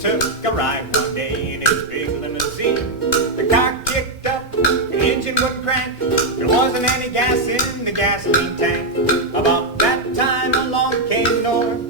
took a ride one day in his big limousine. The car kicked up, the engine would crank. There wasn't any gas in the gasoline tank. About that time along came North,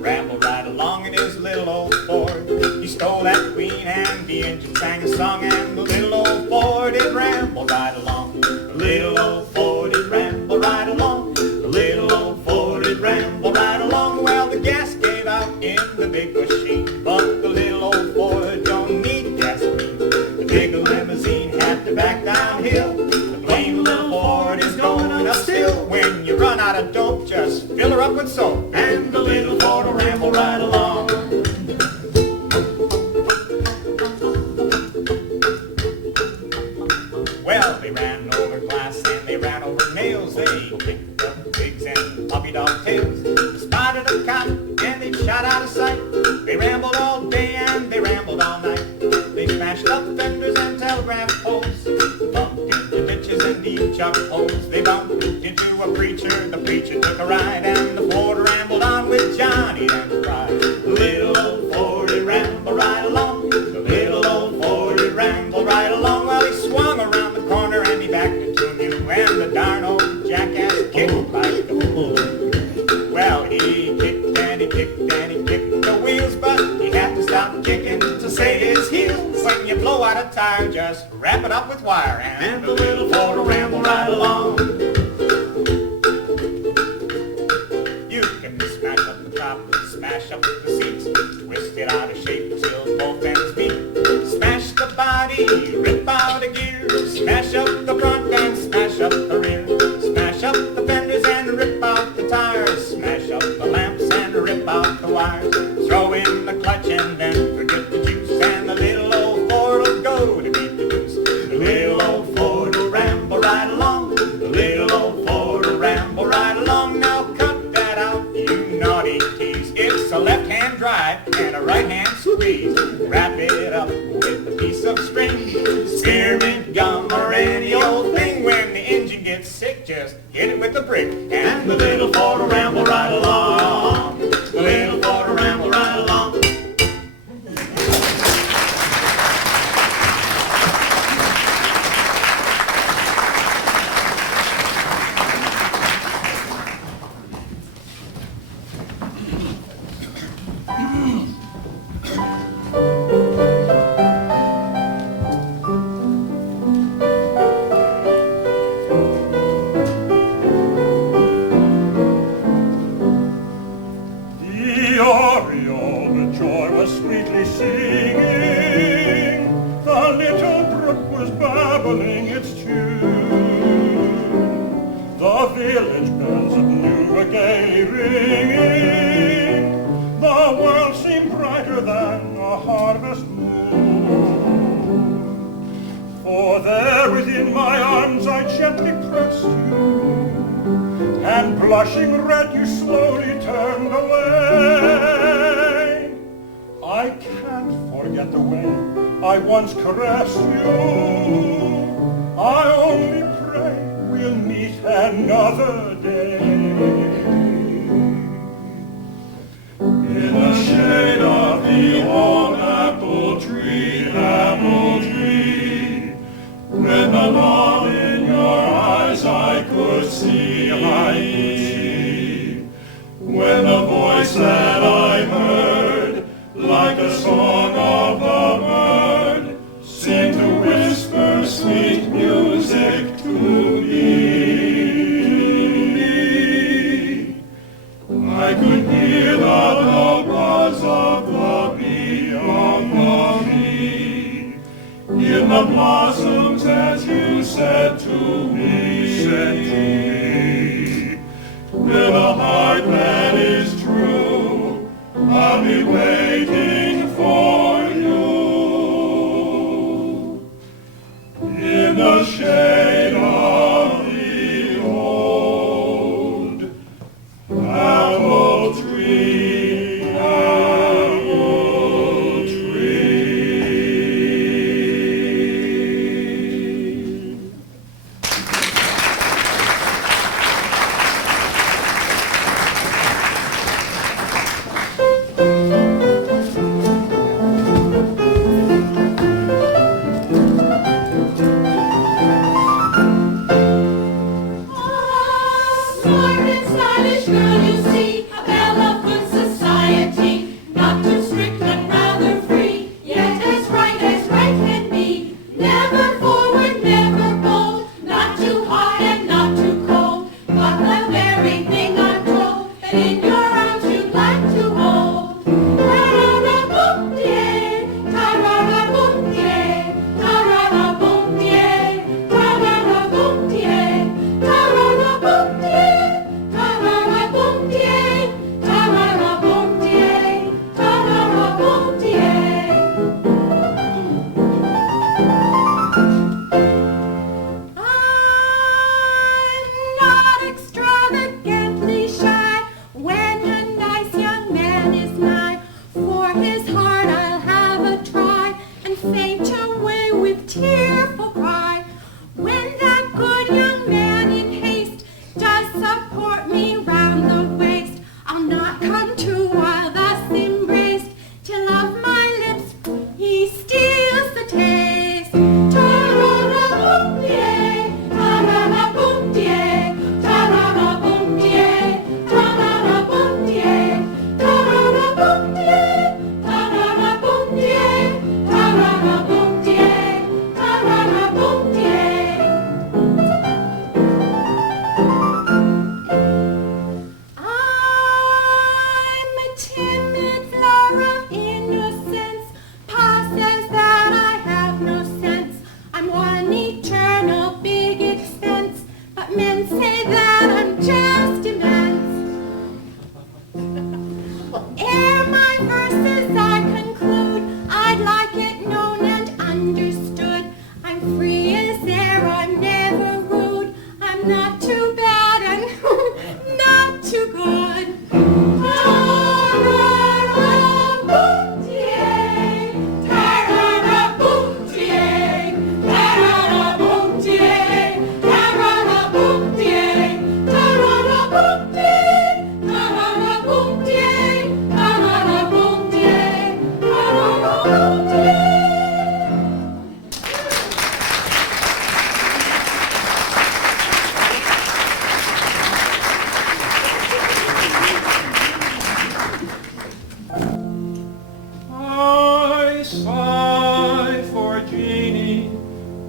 rambled right along in his little old Ford. He stole that queen and the engine sang a song, and the little old Ford it rambled right along. The little old Ford it rambled right along. The little old Ford it rambled right along. Well, the gas gave out in the big machine, but the little old Ford don't need gasoline. The big limousine had to back downhill. The plain little Ford is going up still. When you run out of dope, just fill her up with soap, and the little Ford will ramble right along. Well, they ran over glass and they ran over nails. They kicked up pigs and puppy dog tails. They spotted a cop and they shot out of sight. They rambled all day and they rambled all night. They smashed up fenders and telegraph poles, bumped into ditches and deep chuck holes. They bumped into a preacher, the preacher took a ride, and the Ford rambled on with Johnny and cried. The little old Ford it rambled right along. The little old Ford it rambled right along. Well, he swung around the corner and he backed into a mule, and the darn old jackass kicked like a fool. Well, he kicked and he kicked and he kicked the wheels, but he had to stop kicking to save his heels. When you blow out a tire, just wrap it up with wire, and the little Ford will ramble right along. You can smash up the top, smash up the seats, twist it out of shape till both ends meet. Smash the body, rip out a gear, smash up the front and smash up the rear. Smash up the fenders and rip out the tires, smash up the lamps and rip out the wires. Throw in the clutch and then forget the juice, and the little old Ford will go to beat the deuce. The little old Ford will ramble right along. The little old Ford will ramble right along. Now cut that out, you naughty tease. It's a left-hand drive and a right-hand squeeze. Wrap it up with a piece of string, spearmint gum or any old thing. When the engine gets sick, just hit it with a brick, and the little Ford will ramble right along. The little Ford will ramble right along. Blushing red, you slowly turned away. I can't forget the way I once caressed you. I only pray we'll meet another day. In the shade of the old apple tree, with the love in your eyes I could see. When the voice that I heard, like the song of the bird, seemed to whisper sweet music to me. I could hear the buzz of the bee on the bee, in the blossoms as you said to me. With a heart that is true, I'll be waiting for you in the shade of the old apple tree, apple tree. his heart I'll have a try, and faint away with tearful cry. When that good young man in haste does support me round the waist, I'll not come to while thus embraced, till of my lips he steals the taste. Ta-ra-ra-boom-die, ta-ra-ra-boom-die, ta-ra-ra-boom-die, ta-ra-ra-boom-die, ta-ra-ra-boom-die, ta-ra-ra-boom-die, ta-ra-ra-boom-die, ta-ra-ra-boom-die. I'm a timid flower of innocence. Pa says that I have no sense. I'm one eternal big expense, but men say that I'm just immense. Ere my verses I conclude, I'd like it known and understood. I'm free as air, I'm never rude. I'm not too bad and not too good. Ta-ra-ra-boom-die, ta-ra-ra-boom-die, ta-ra-ra-boom-die, ta-ra-ra-boom-die, ta-ra-ra-boom-die, ta-ra-ra-boom-die, ta-ra-ra-boom-die, ta-ra-ra-boom-die. I sigh for Jeanie,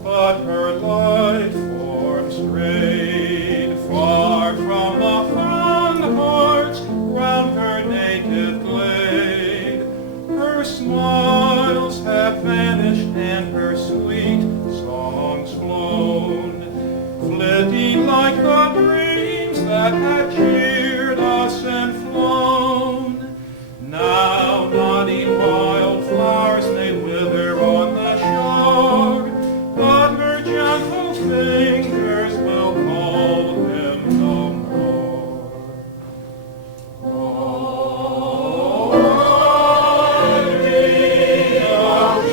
but her life form strayed far from the fond hearts round her native glade. Her smiles have vanished and her sweet songs flown, flitting like the dreams that had cheered us and flown. Now naughty wildflowers may wither on the shore, but her gentle fingers will call them no more. Oh,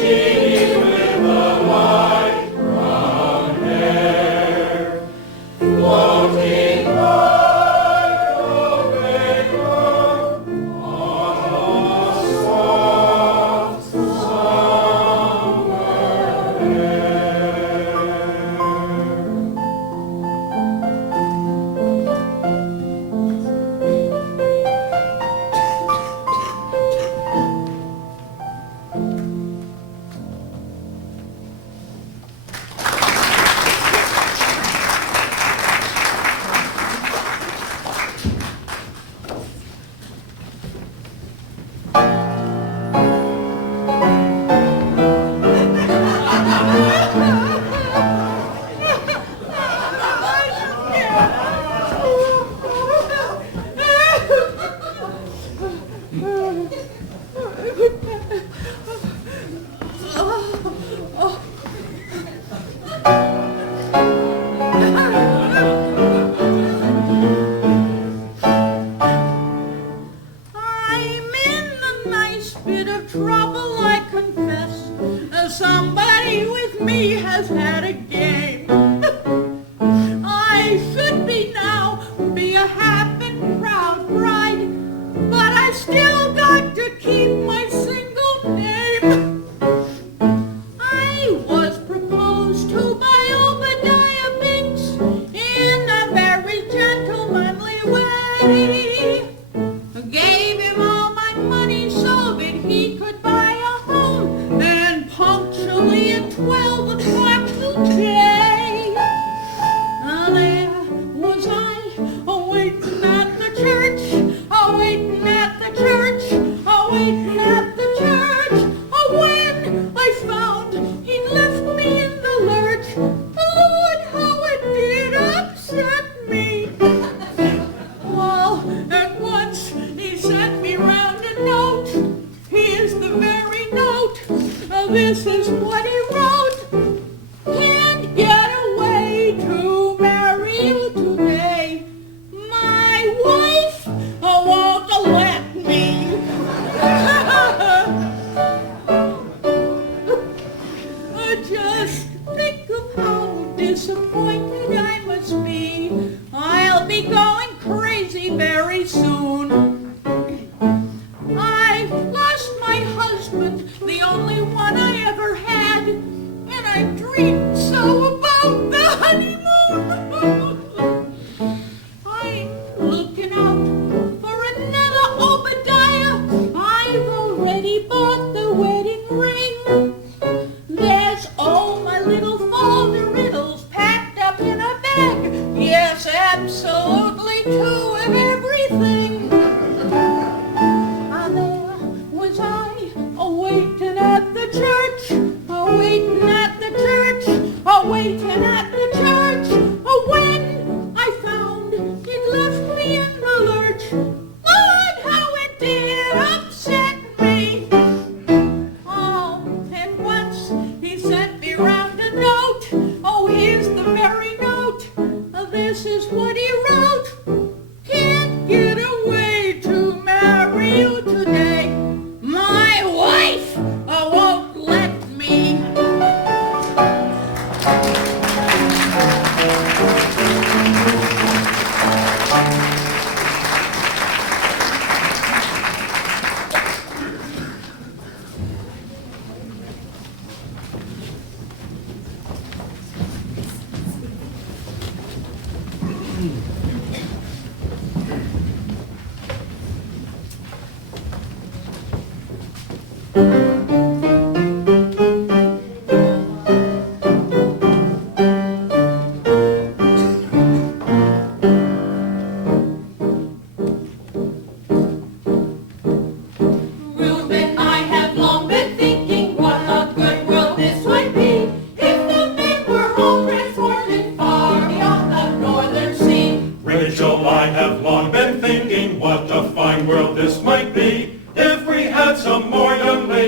Jeanie with the white brown hair, floating like a vapor on a soft summer air. I'm in a nice bit of trouble, I confess. Somebody with me has had a game. I should be now be a happy, proud bride, but I still got to keep my single name. I was proposed to by Obadiah Binks in a very gentlemanly way. Gave him all my money so that he could buy a home, and punctually at 12 o'clock today, there was I, waiting at the church, waiting at the church, waiting at the church, when I found he'd left me in the lurch. Lord, how it did upset me. Well, at once he sent me round a note. Here's the very note. This is what he wrote. Can't get away to marry you today. My wife won't let me.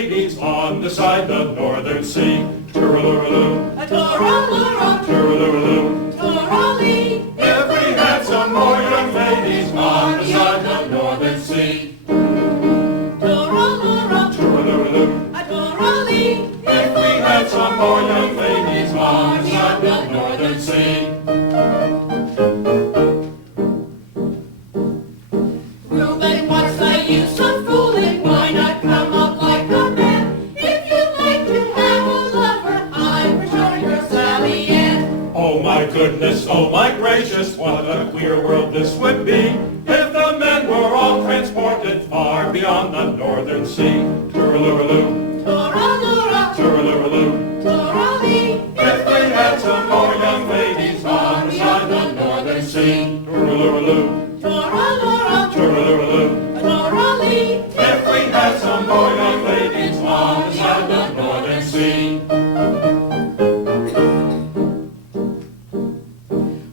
ladies on the side of the northern sea. Tooraloo, Tooraloo, tooraloo, toorally. if we had some more young ladies on the side of the northern sea. Tooraloo, Tooraloo, toorally. if we had some more young ladies on the side of the northern sea. Reuben, what's the use of fooling? Why not come up like a man? If you'd like to have a lover, I'm for sure you're Sally Ann. Oh my goodness, oh my gracious, what a queer world this would be if the men were all transported far beyond the northern sea. Tooraloo, Tooraloo, tooraloo, toorally. if we had some more young ladies on the side of the northern sea. Tooraloo, Tooraloo, tooraloo, toorally. if we had some more young ladies on the side of the northern sea.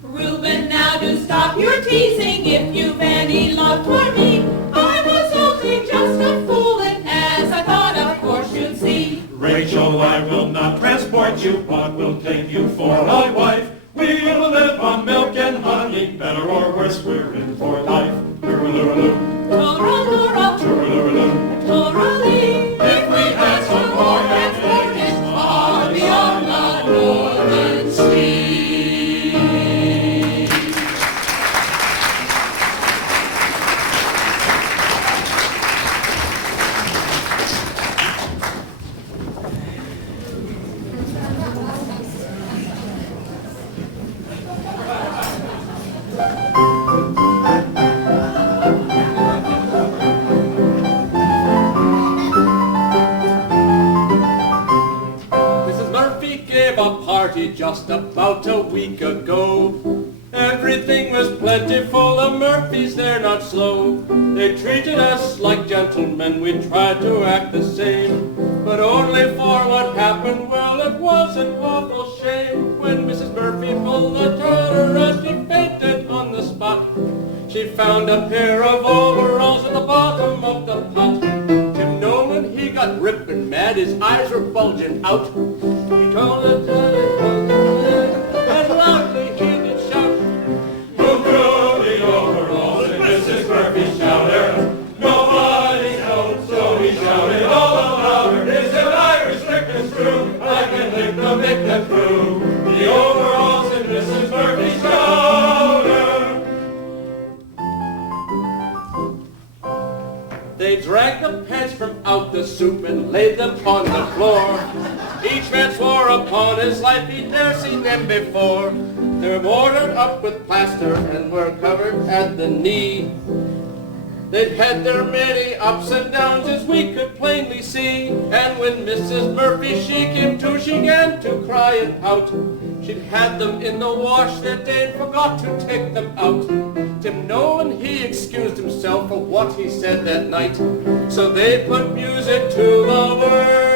Reuben, now do stop your teasing if you've any love for me. I was only just a foolin' as I thought of course you'd see. Rachel, I will not transport you, but will take you for my wife. We will live on milk and honey, better or worse, we're in for life. Tooraloo, Tooraloo, tooraloo, toorally. if we had some more young ladies far beyond the northern sea. Mrs. Murphy gave a party just about a week ago. Everything was plentiful, the Murphys, they're not slow. They treated us like gentlemen, we tried to act the same. But only for what happened, well, it was an awful shame. When Mrs. Murphy pulled the toilet and she fainted on the spot. She found a pair of overalls at the bottom of the pot. Tim Nolan, he got ripping mad, his eyes were bulging out. He told the and loudly he did shout, Who threw the overalls in Mrs. Murphy's chowder? Nobody knows, so he shouted all louder. Is it Irish lick and screw? I can lick the Mick and through. The overalls in Mrs. Murphy's chowder. They dragged the pants from out the soup and laid them on the floor. Each man swore upon his life he'd never seen them before. They were mortared up with plaster and were covered at the knee. They'd had their many ups and downs as we could plainly see. And when Mrs. Murphy she came to, she began to cry and pout. She'd had them in the wash that day and forgot to take them out. Tim Nolan, he excused himself for what he said that night. So they put music to the words.